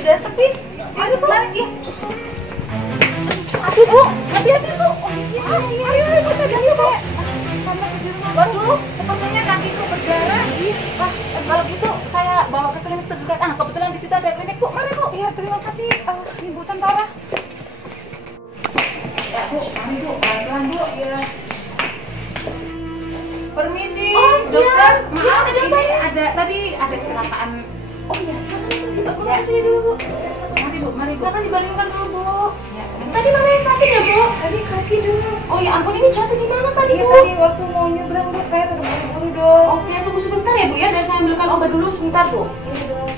sudah sepi. Masuk lagi. Aduh Bu, hati-hati Bu. Ayo, masuk lagi Bu. Waduh, sepertinya kakiku berdarah. Wah, kalau gitu saya bawa ke klinik terdekat. Kebetulan di situ ada klinik Bu. Mari Bu. Iya, terima kasih Ibu Tentara. Ya Bu, mari Bu, pelan-pelan Bu. Ya. Permisi, dokter. Maaf, ini ada kecelakaan. Oh iya, silakan masuk di Ya. sini dulu Bu. Mari Bu. Silakan dibandingkan dulu Bu. Ya, Tadi mana yang sakit ya Bu? tadi kaki dulu. Oh ya ampun, ini jatuh di mana tadi Iya Bu? tadi waktu mau nyebrang Bu, saya tetap buru-buru dong. Oke, tunggu sebentar ya Bu ya. Dan saya ambilkan obat dulu sebentar Bu. Iya dong.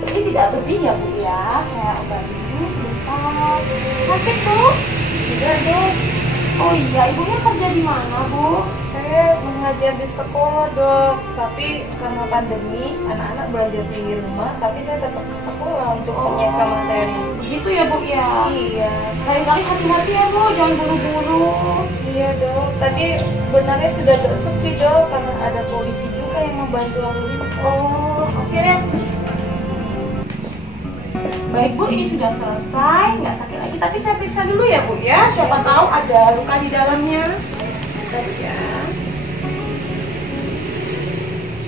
Ini tidak lebih ya Bu ya. Saya obat dulu sebentar. Sakit Bu? Tidak dong. Oh iya, ibunya kerja di mana Bu? Saya mengajar di sekolah dok, tapi karena pandemi anak-anak belajar di rumah, tapi saya tetap ke sekolah untuk menyiapkan materi. Begitu ya Bu ya. Iya, Lain kali hati-hati ya Bu, jangan buru-buru. iya dok. Tapi sebenarnya sudah agak sepi dok, karena ada polisi juga yang membantu lalu lintas. Oh, oke deh. Baik Bu, ini sudah selesai, nggak sakit lagi. Tapi saya periksa dulu ya Bu ya, siapa tahu ada luka di dalamnya. Bentar ya.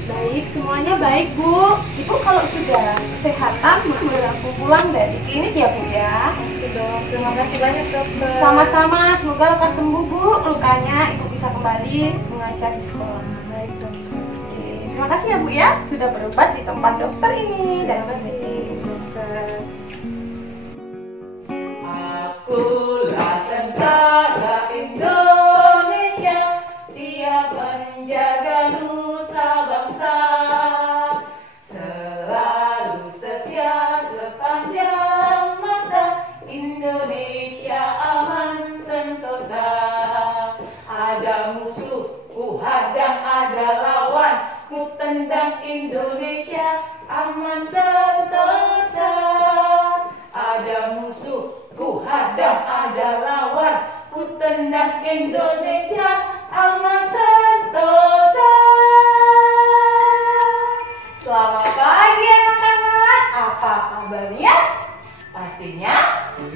Baik, semuanya baik Bu. Ibu kalau sudah kesehatan, boleh langsung pulang dari klinik ya Bu ya. Oke dok, terima kasih banyak dokter. Sama-sama, semoga lekas sembuh Bu. Lukanya Ibu bisa kembali mengajar di sekolah. Baik dokter. Oke, terima kasih ya Bu ya, sudah berobat di tempat dokter ini. Terima kasih dokter. Akulah tentara Indonesia, siap menjaga nusa bangsa, selalu setia sepanjang masa, Indonesia aman sentosa. Ada musuh, ku hadang, ada lawan, ku tendang, Indonesia aman sentosa. Ada musuh, ku hadang, ada lawan, ku tendang, Indonesia aman sentosa. Selamat pagi anak-anak, apa kabarnya? Pastinya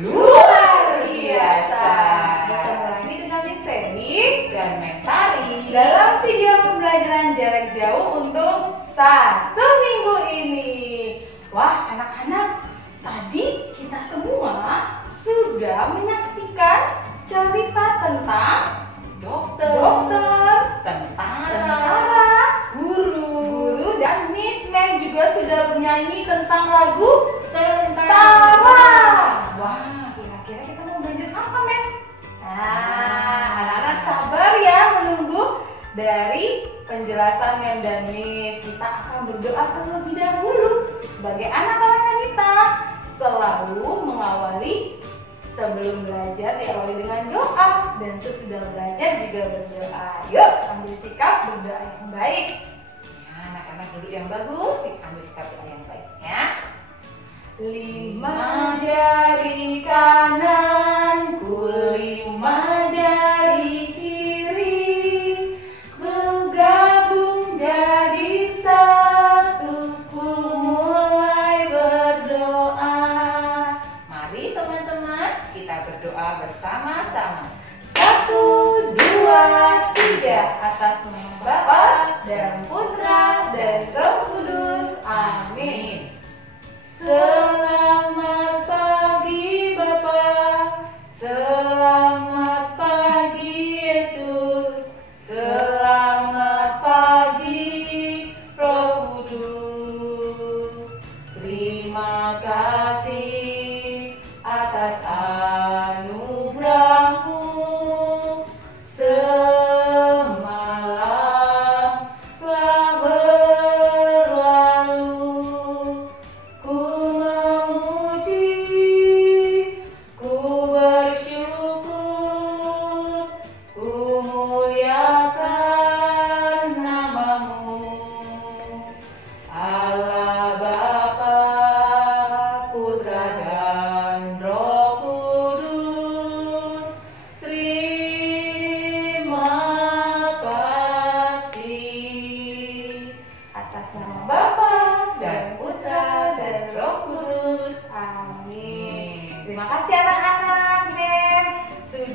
luar biasa. Bertemu lagi dengan Miss Feby Dan Mentari dalam video pembelajaran jarak jauh untuk 1 minggu ini. Wah anak-anak, tadi kita semua sudah menyaksikan cerita tentang dokter, tentara, guru, Dan Miss Meng juga sudah bernyanyi tentang lagu tentara. Wah, kira-kira kita mau belajar apa, Men? anak-anak sabar ya menunggu dari penjelasan Mem dan Miss. Kita akan berdoa terlebih dahulu. Sebagai anak-anak wanita, selalu mengawali sebelum belajar diawali dengan doa, dan sesudah belajar juga berdoa. Yuk, ambil sikap berdoa yang baik. Ya, anak-anak duduk yang bagus, ambil sikap doa yang baik ya. 5 jari kananku, 5 jari kiri, bergabung jadi satu, ku mulai berdoa. Mari teman-teman, kita berdoa bersama-sama. 1, 2, 3. Atas nama Bapa dan Putra dan Roh Kudus. Amin. Selamat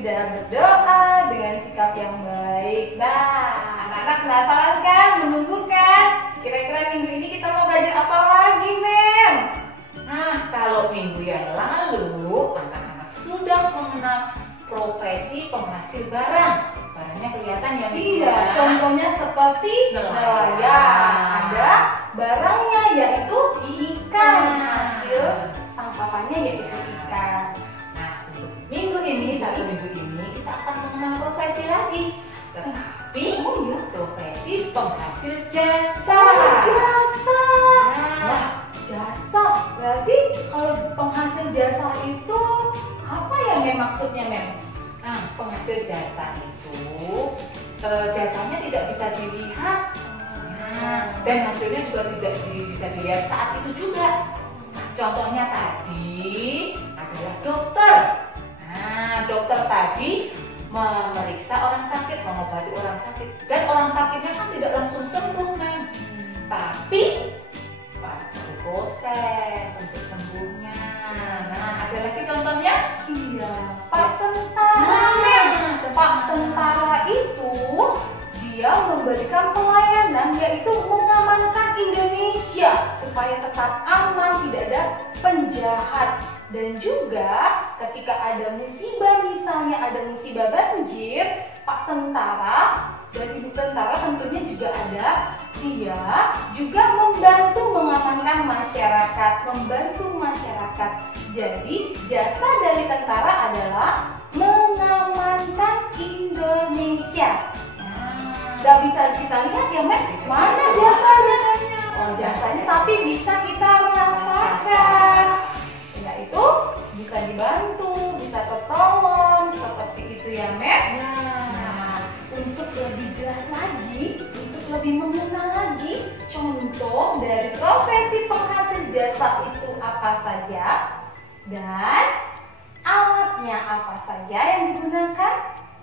sudah berdoa dengan sikap yang baik. Nah, anak-anak penasaran kan? Menunggu kan? Kira-kira minggu ini kita mau belajar apa lagi, Mem? Nah, kalau minggu yang lalu anak-anak sudah mengenal profesi penghasil barang. Barangnya kelihatan ya, Iya, contohnya seperti nelayan. Ada barangnya yaitu ikan. Hasil tangkapannya yaitu ikan. Nah, untuk minggu ini, satu minggu ini kita akan mengenal profesi lagi. Tetapi profesi penghasil jasa. Jasa. Nah, Wah, jasa. Berarti kalau penghasil jasa itu apa ya, Mem, maksudnya, Mem? Nah, penghasil jasa itu jasanya tidak bisa dilihat. Dan hasilnya juga tidak bisa dilihat saat itu juga. Nah, contohnya tadi adalah dokter. Nah, dokter tadi memeriksa orang sakit, mengobati orang sakit, dan orang sakitnya kan tidak langsung sembuh, Mem. Tapi perlu proses untuk sembuhnya. Nah, ada lagi contohnya? Iya, Pak Tentara, Mem. Pak Tentara itu dia memberikan pelayanan yaitu mengamankan Indonesia supaya tetap aman, tidak ada penjahat. Dan juga ketika ada musibah, misalnya ada musibah banjir, Pak Tentara dan Ibu Tentara tentunya juga ada. Dia juga membantu mengamankan masyarakat, membantu masyarakat. Jadi jasa dari tentara adalah mengamankan Indonesia. Gak bisa kita lihat ya, Mem, mana jasanya? Oh, jasanya tapi bisa kita rasakan. Yaitu bisa dibantu, bisa tertolong, seperti itu ya, Mem. Nah, untuk lebih jelas lagi, untuk lebih mengenal lagi contoh dari profesi penghasil jasa itu apa saja dan alatnya apa saja yang digunakan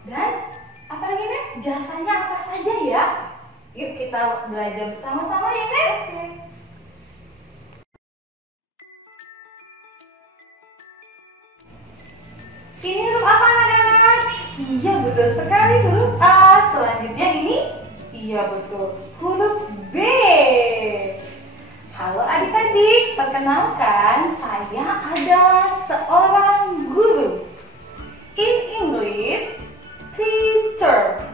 dan apalagi, Mem, jasanya apa saja ya? Yuk kita belajar bersama-sama ya, Mem. Ini huruf apa, anak-anak? Iya, betul sekali, huruf A. Selanjutnya ini, iya betul, huruf B. Halo adik-adik, perkenalkan saya adalah seorang guru. In English, teacher.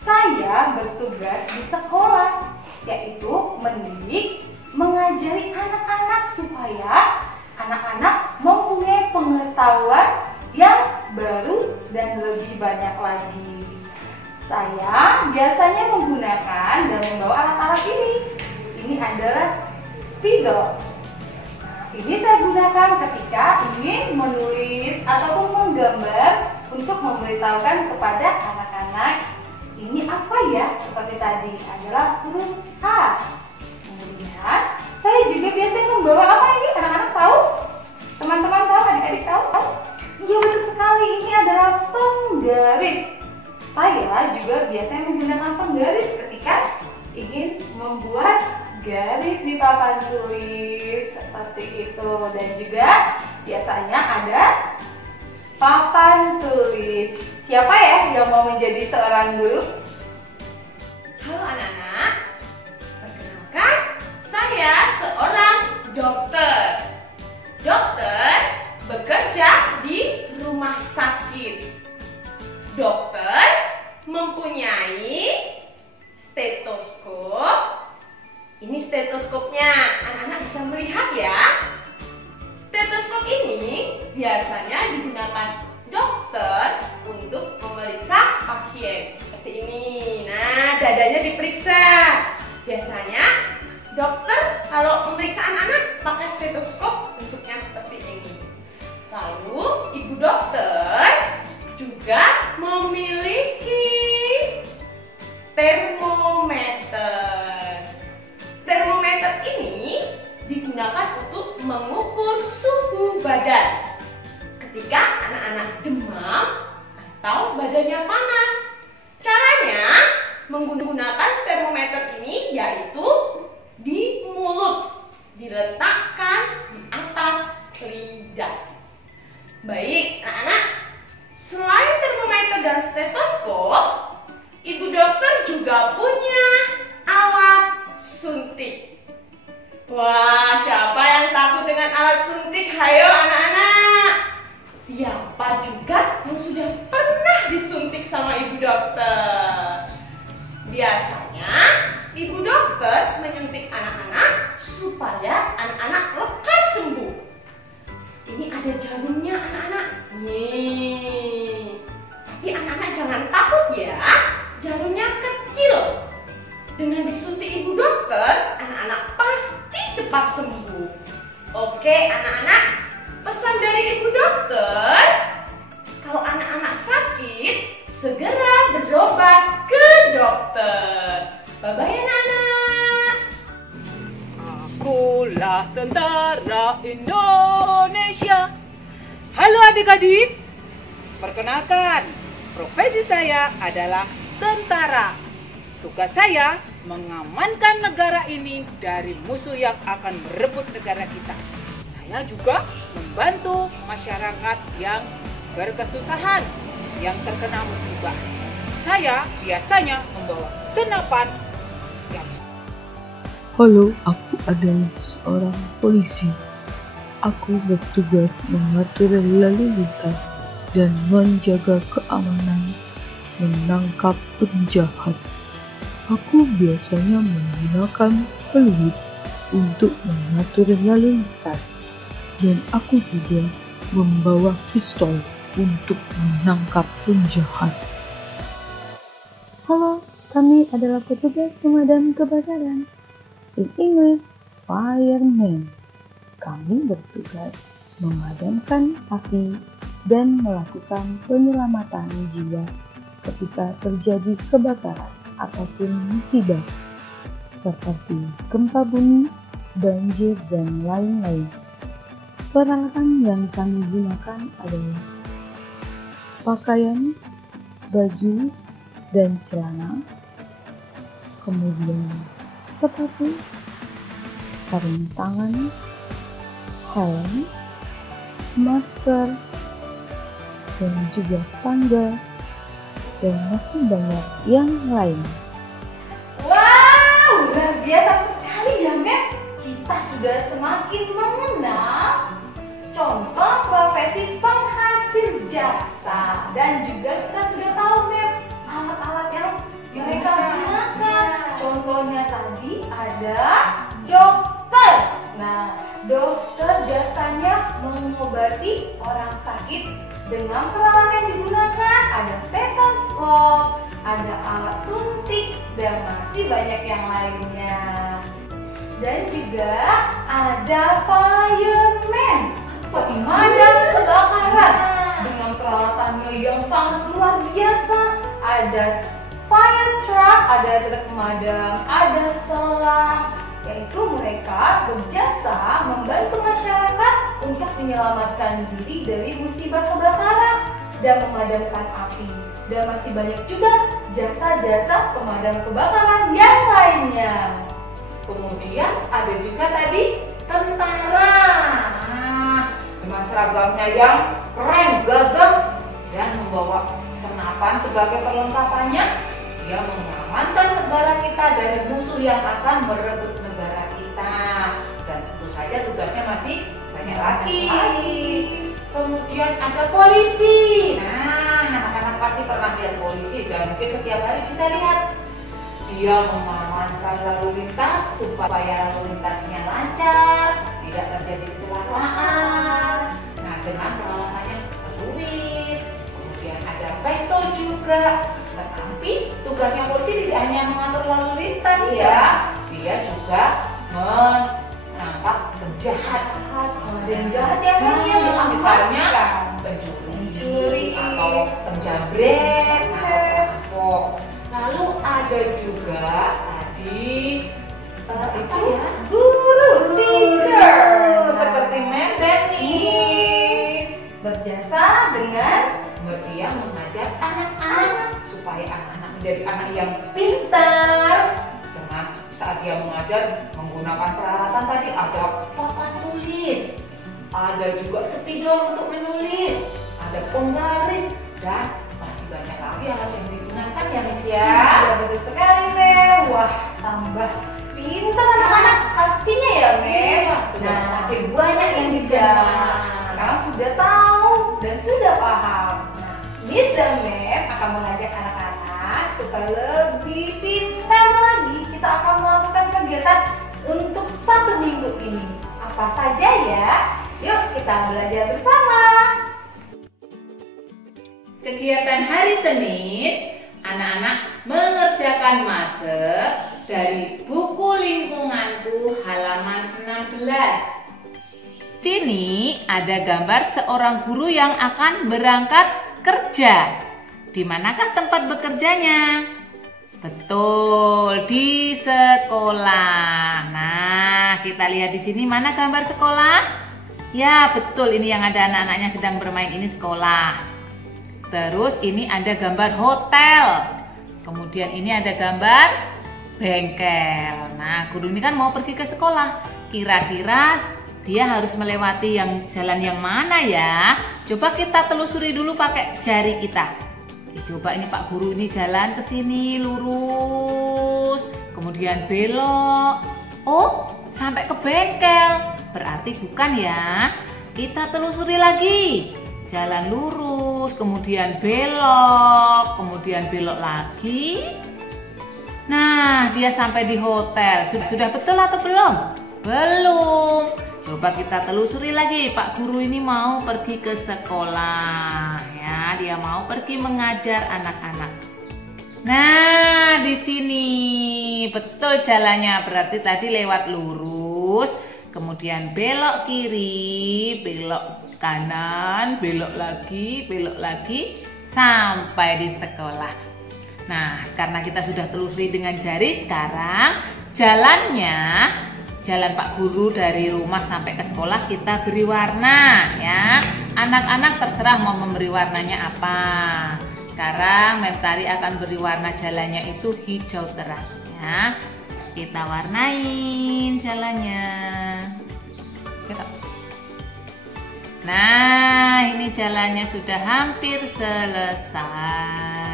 Saya bertugas di sekolah, yaitu mendidik, mengajari anak-anak supaya anak-anak mempunyai pengetahuan yang baru dan lebih banyak lagi. Saya biasanya menggunakan dan membawa alat-alat ini. Ini adalah spidol. Nah, ini saya gunakan ketika ingin menulis ataupun menggambar untuk memberitahukan kepada anak-anak ini apa ya, seperti tadi adalah huruf A. Kemudian saya juga biasanya membawa apa ini, anak-anak tahu? Teman-teman tahu? Adik-adik tahu? Iya, betul sekali, ini adalah penggaris. Saya juga biasanya menggunakan penggaris ketika ingin membuat garis di papan tulis seperti itu. Dan juga biasanya ada papan tulis. Siapa ya yang mau menjadi seorang guru? Halo anak-anak, perkenalkan saya seorang dokter. Dokter bekerja di rumah sakit. Dokter mempunyai stetoskop. Ini stetoskopnya, anak-anak bisa melihat ya. Stetoskop ini biasanya digunakan dokter untuk memeriksa pasien seperti ini. Nah, dadanya diperiksa. Biasanya dokter kalau memeriksa anak-anak pakai stetoskop bentuknya seperti ini. Lalu ibu dokter juga memiliki termometer. Termometer ini digunakan untuk mengukur suhu badan ketika anak-anak demam atau badannya panas. Caranya menggunakan termometer ini yaitu di mulut, diletakkan di atas lidah. Baik, anak-anak, selain termometer dan stetoskop, ibu dokter juga punya alat suntik. Wah, siapa yang takut dengan alat suntik? Hayo anak-anak. Siapa juga yang sudah pernah disuntik sama ibu dokter? Biasanya ibu dokter menyuntik anak-anak supaya anak-anak lekas sembuh. Ini ada jarumnya anak-anak. Nih. Tapi anak-anak jangan takut ya. Jarumnya kecil. Dengan disuntik ibu dokter, anak-anak pasti cepat sembuh. Oke, anak-anak, pesan dari ibu dokter, kalau anak-anak sakit, segera berobat ke dokter. Bye-bye anak-anak. Akulah tentara Indonesia. Halo adik-adik, perkenalkan, profesi saya adalah tentara. Tugas saya mengamankan negara ini dari musuh yang akan merebut negara kita. Saya juga membantu masyarakat yang berkesusahan, yang terkena musibah. Saya biasanya membawa senapan yang... Halo, aku adalah seorang polisi. Aku bertugas mengatur lalu lintas dan menjaga keamanan, menangkap penjahat. Aku biasanya menggunakan peluit untuk mengatur lalu lintas, dan aku juga membawa pistol untuk menangkap penjahat. Halo, kami adalah petugas pemadam kebakaran. In English, fireman. Kami bertugas memadamkan api dan melakukan penyelamatan jiwa ketika terjadi kebakaran ataupun musibah seperti gempa bumi, banjir, dan lain-lain. Peralatan yang kami gunakan adalah pakaian, baju, dan celana, kemudian sepatu, sarung tangan, helm, masker, dan juga tangga, dan masih banyak yang lain. Wow, luar biasa sekali ya Mem. Kita sudah semakin mengenal contoh profesi penghasil jasa. Dan juga kita sudah tahu Mem, alat-alat yang mereka gunakan. Contohnya tadi ada dokter. Nah, dokter jasanya mengobati orang sakit dengan peralatan yang digunakan. Ada stetoskop, ada alat suntik, dan masih banyak yang lainnya. Dan juga ada fireman, pemadam kebakaran, dengan peralatannya yang sangat luar biasa. Ada fire truck, ada truk pemadam, ada selang, yaitu mereka berjasa membantu masyarakat untuk menyelamatkan diri dari musibah kebakaran dan memadamkan api. Dan masih banyak juga jasa-jasa pemadam kebakaran yang lainnya. Kemudian ada juga tadi tentara. Nah, dengan seragamnya yang keren, gagah, dan membawa senapan sebagai perlengkapannya, dia mengamankan negara kita dari musuh yang akan merebut negara kita. Dan tentu saja tugasnya masih banyak lagi. Kemudian ada polisi. Nah, anak-anak pasti pernah lihat polisi dan mungkin setiap hari kita lihat. Dia mengamankan lalu lintas supaya lalu lintasnya lancar, tidak terjadi kecelakaan. Nah, dengan peralatannya peluit, kemudian ada pistol juga. Tetapi tugasnya polisi tidak hanya mengatur lalu lintas ya, dia juga menangkap penjahat. Dan jahat yang misalnya pencuri atau penjamret atau perampok. Lalu ada juga tadi itu ya, guru, teacher, seperti Mem Dennis, berjasa dengan dia mengajar anak-anak supaya anak-anak menjadi anak yang pintar. Dengan saat dia mengajar menggunakan peralatan tadi, ada papan tulis, ada juga spidol untuk menulis, ada penggaris, dan masih banyak ya. Iya betul sekali Mem. Wah tambah pintar anak-anak pastinya ya Mem. Nah makin banyak yang didengar. Sekarang sudah tahu dan sudah paham. Nah Miss dan Mem akan mengajak anak-anak supaya lebih pintar lagi. Kita akan melakukan kegiatan untuk 1 minggu ini. Apa saja ya? Yuk kita belajar bersama. Kegiatan hari Senin, anak-anak mengerjakan masak dari buku lingkunganku halaman 16. Sini ada gambar seorang guru yang akan berangkat kerja. Di manakah tempat bekerjanya? Betul, di sekolah. Nah, kita lihat di sini mana gambar sekolah? Ya, betul, ini yang ada anak-anaknya sedang bermain ini sekolah. Terus ini ada gambar hotel. Kemudian ini ada gambar bengkel. Nah, guru ini kan mau pergi ke sekolah. Kira-kira dia harus melewati jalan yang mana ya? Coba kita telusuri dulu pakai jari kita. Coba ini Pak Guru ini jalan ke sini lurus, kemudian belok. Oh, sampai ke bengkel. Berarti bukan ya. Kita telusuri lagi. Jalan lurus, kemudian belok lagi. Nah, dia sampai di hotel. Sudah betul atau belum? Belum. Coba kita telusuri lagi. Pak Guru ini mau pergi ke sekolah. Ya, dia mau pergi mengajar anak-anak. Nah, di sini betul jalannya. Berarti tadi lewat lurus, kemudian belok kiri, belok kanan, belok lagi, sampai di sekolah. Nah, karena kita sudah telusuri dengan jari, sekarang jalan Pak Guru dari rumah sampai ke sekolah kita beri warna ya. Anak-anak terserah mau memberi warnanya apa. Sekarang Mem Tari akan beri warna jalannya itu hijau terang ya. Kita warnain jalannya. Nah, ini jalannya sudah hampir selesai.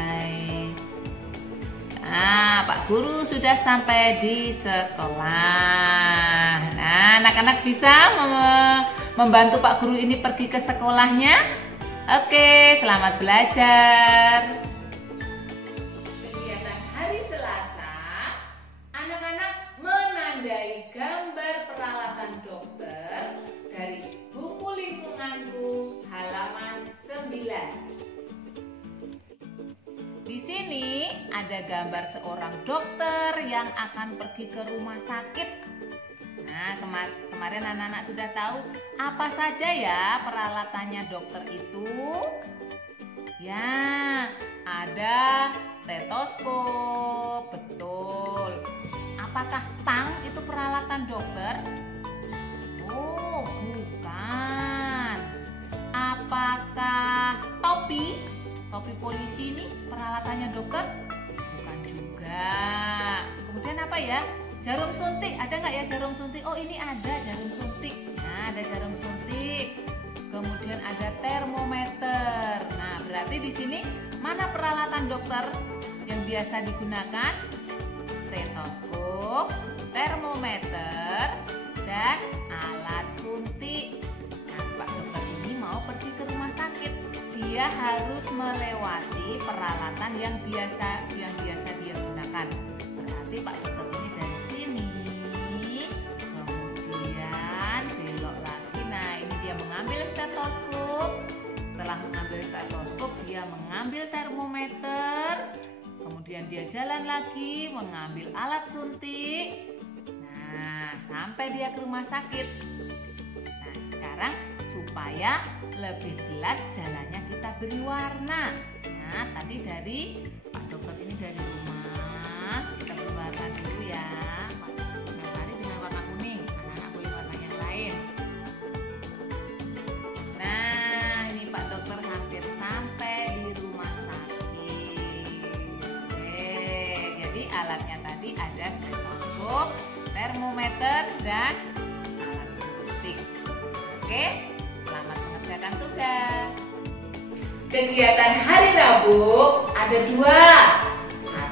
Nah, Pak Guru sudah sampai di sekolah. Nah, anak-anak bisa membantu Pak Guru ini pergi ke sekolahnya. Oke, selamat belajar. Kegiatan hari Selasa, anak-anak menandai gambar peralatan dokter dari buku lingkunganku halaman 9. Di sini ada gambar seorang dokter yang akan pergi ke rumah sakit. Nah, kemarin anak-anak sudah tahu apa saja ya peralatannya dokter itu? Ya, ada stetoskop, betul. Apakah tang itu peralatan dokter? Oh, bukan. Apakah topi polisi ini peralatannya dokter? Bukan juga. Kemudian apa ya? Jarum suntik, ada nggak ya jarum suntik? Oh, ini ada jarum suntik. Nah, ada jarum suntik. Kemudian ada termometer. Nah, berarti di sini mana peralatan dokter yang biasa digunakan? Stetoskop, termometer, dan alat suntik. Nah, Pak dokter ini mau pergi ke rumah sakit. Dia harus melewati peralatan yang biasa dia gunakan. Berarti Pak dokter ini dari sini, kemudian belok lagi. Nah, ini dia mengambil stetoskop. Setelah mengambil stetoskop, dia mengambil termometer. Kemudian dia jalan lagi mengambil alat suntik. Nah, sampai dia ke rumah sakit. Nah, sekarang supaya lebih jelas jalannya kita beri warna. Nah, tadi dari Pak dokter ini dari rumah kita beri warna dulu ya. Mari dengan warna kuning. Anak-anak boleh warna yang lain. Nah, ini Pak dokter hampir sampai di rumah sakit. Oke, jadi alatnya tadi ada stetoskop, termometer, dan alat suntik. Oke, selamat mengerjakan tugas. Kegiatan hari Rabu ada 2.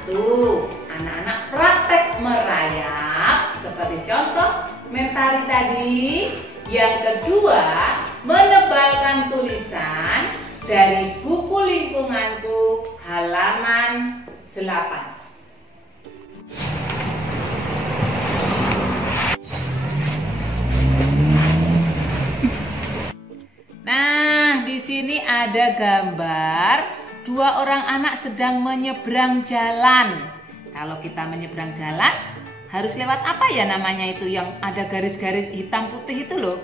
Satu, anak-anak praktek merayap seperti contoh mentari tadi. Yang kedua, menebalkan tulisan dari buku lingkunganku halaman 8. Nah, di sini ada gambar 2 orang anak sedang menyeberang jalan. Kalau kita menyeberang jalan, harus lewat apa ya namanya itu yang ada garis-garis hitam putih itu loh?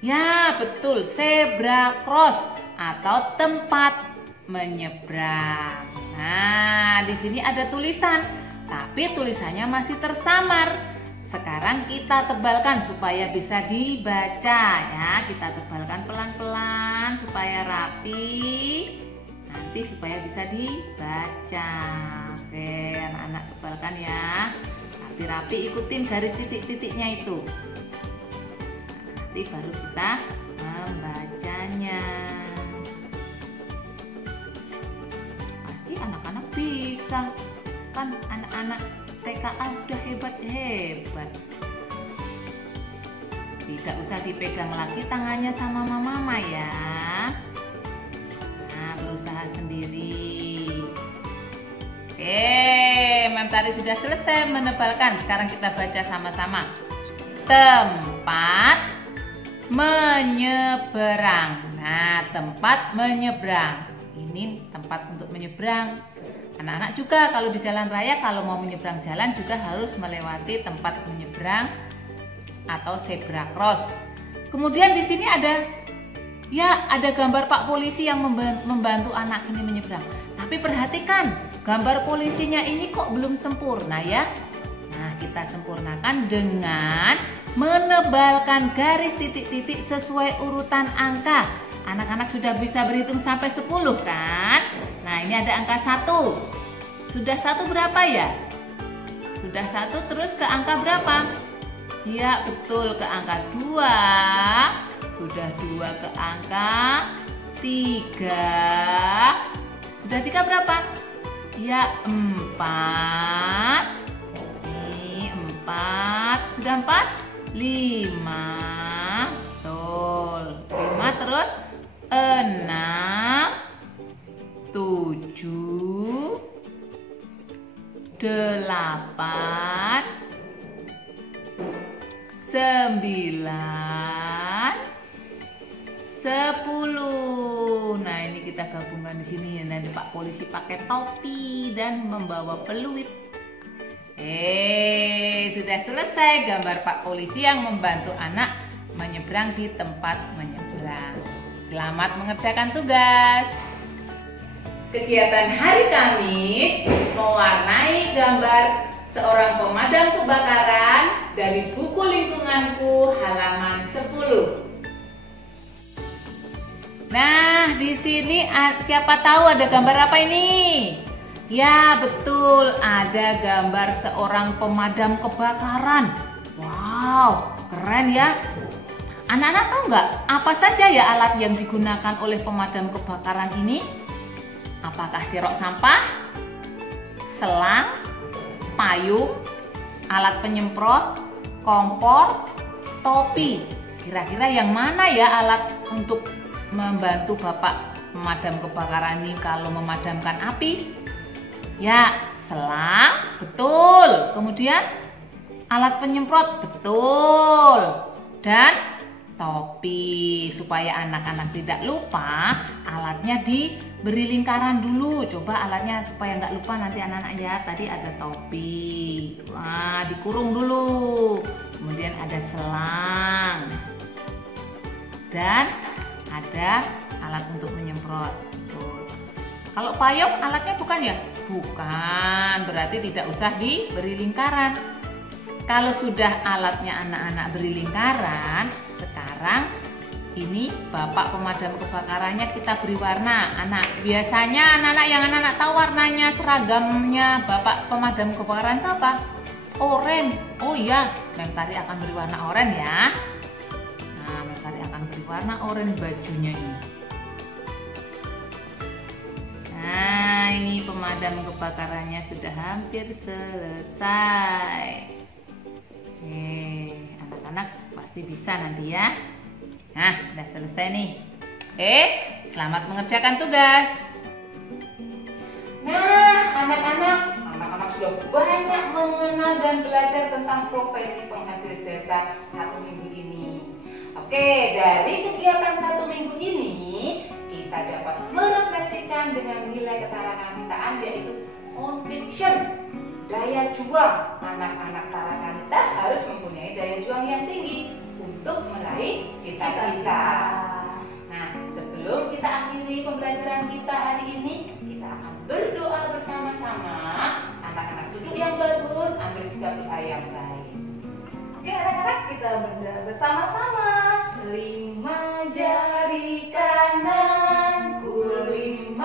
Ya, betul, zebra cross atau tempat menyeberang. Nah, di sini ada tulisan, tapi tulisannya masih tersamar. Sekarang kita tebalkan supaya bisa dibaca ya. Kita tebalkan pelan-pelan supaya rapi. Nanti supaya bisa dibaca. Oke, anak-anak tebalkan ya. Rapi-rapi, ikutin garis titik-titiknya itu. Nanti baru kita membacanya. Pasti anak-anak bisa. Kan anak-anak TKA udah hebat-hebat. Tidak usah dipegang lagi tangannya sama mama ya. Nah, berusaha sendiri. Oke, mentari sudah selesai menebalkan. Sekarang kita baca sama-sama. Tempat menyeberang. Nah, tempat menyeberang. Ini tempat untuk menyeberang. Anak-anak juga kalau di jalan raya kalau mau menyeberang jalan juga harus melewati tempat menyeberang atau zebra cross. Kemudian di sini ada gambar Pak Polisi yang membantu anak ini menyeberang. Tapi perhatikan, gambar polisinya ini kok belum sempurna ya. Nah, kita sempurnakan dengan menebalkan garis titik-titik sesuai urutan angka. Anak-anak sudah bisa berhitung sampai 10 kan? Nah, ini ada angka 1. Sudah 1 berapa ya? Sudah 1 terus ke angka berapa? Ya, betul, ke angka 2. Sudah 2 ke angka 3. Sudah 3 berapa? Ya, 4. Ini 4. Sudah 4? 5. Betul. 5 terus 6, 7, 8, 9, 10. Nah, ini kita gabungkan di sini. Nanti Pak Polisi pakai topi dan membawa peluit. Sudah selesai gambar Pak Polisi yang membantu anak menyeberang di tempat menyeberang. Selamat mengerjakan tugas. Kegiatan hari Kamis mewarnai gambar seorang pemadam kebakaran dari buku lingkunganku halaman 10. Nah, di sini siapa tahu ada gambar apa ini? Ya, betul, ada gambar seorang pemadam kebakaran. Wow, keren ya. Anak-anak tahu nggak apa saja ya alat yang digunakan oleh pemadam kebakaran ini? Apakah sirok sampah, selang, payung, alat penyemprot, kompor, topi? Kira-kira yang mana ya alat untuk membantu Bapak pemadam kebakaran ini kalau memadamkan api? Ya, selang, betul. Kemudian alat penyemprot, betul. Dan topi. Supaya anak-anak tidak lupa, alatnya diberi lingkaran dulu. Coba alatnya supaya nggak lupa nanti anak-anak ya. Tadi ada topi. Wah, dikurung dulu. Kemudian ada selang. Dan ada alat untuk menyemprot. Tuh. Kalau payung alatnya bukan ya? Bukan, berarti tidak usah diberi lingkaran. Kalau sudah alatnya anak-anak beri lingkaran, sekarang ini Bapak pemadam kebakarannya kita beri warna. Biasanya anak-anak yang anak-anak tahu warnanya seragamnya Bapak pemadam kebakaran itu apa? Oranye. Oh iya, mentari akan beri warna oranye ya. Nah, mentari akan beri warna oranye bajunya ini. Nah, ini pemadam pemadam kebakarannya sudah hampir selesai. Anak-anak pasti bisa nanti ya. Nah, udah selesai nih. Selamat mengerjakan tugas. Nah, anak-anak sudah banyak mengenal dan belajar tentang profesi penghasil jasa 1 minggu ini. Oke, dari kegiatan 1 minggu ini kita dapat merefleksikan dengan nilai ketarakanita yaitu conviction, daya juang. Anak-anak tarakanita harus mempunyai daya juang yang tinggi untuk meraih cita-cita. Nah, sebelum kita akhiri pembelajaran kita hari ini, kita akan berdoa bersama-sama. Anak-anak duduk yang bagus, ambil sikap doa yang baik. Oke anak-anak, kita berdoa bersama-sama. 5 jari kanan, 5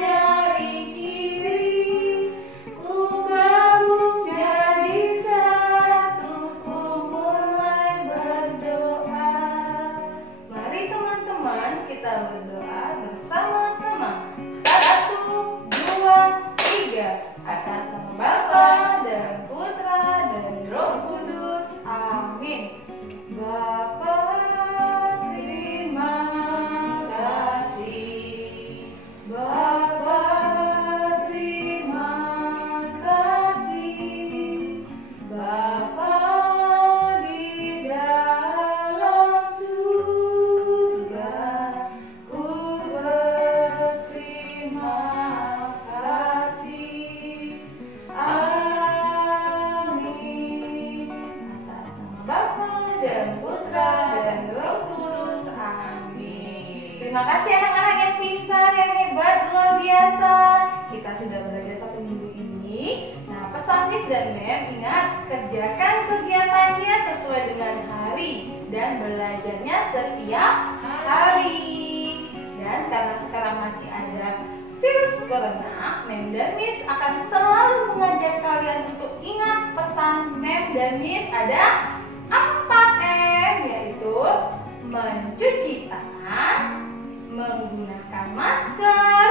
jari kiri, ku gabung jadi satu, ku mulai berdoa. Mari teman-teman kita berdoa bersama-sama. 1, 2, 3. Atas nama Bapa dan Putra dan Roh Kudus. Amin. Bapa, terima kasih. Bapa, terima kasih. Bapa di dalam surga, ku berterima kasih. Amin. Atas nama Bapa dan Putra dan Roh Kudus. Amin. Terima kasih anak-anak yang pintar, yang hebat, luar biasa. Kita sudah belajar 1 minggu ini. Nah, pesan Miss dan Mem, ingat kerjakan kegiatannya sesuai dengan hari dan belajarnya setiap hari. Dan karena sekarang masih ada virus corona, Mem dan Miss akan selalu mengajak kalian untuk ingat pesan Mem dan Miss ada 4M, yaitu mencuci tangan, menggunakan masker,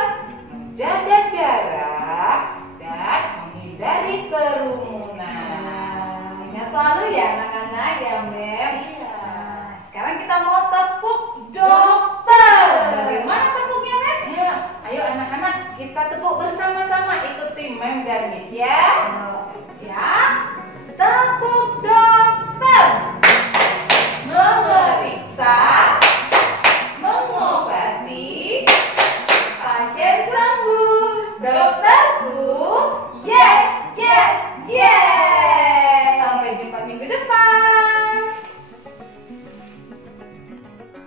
Jaga jarak dan menghindari kerumunan. Ingat selalu ya anak-anak ya Mem. Iya. Sekarang kita mau tepuk dokter. Bagaimana tepuknya Mem? Ya, ayo anak-anak kita tepuk bersama-sama, ikuti Mem dan Miss ya. Ya, tepuk dokter. Memeriksa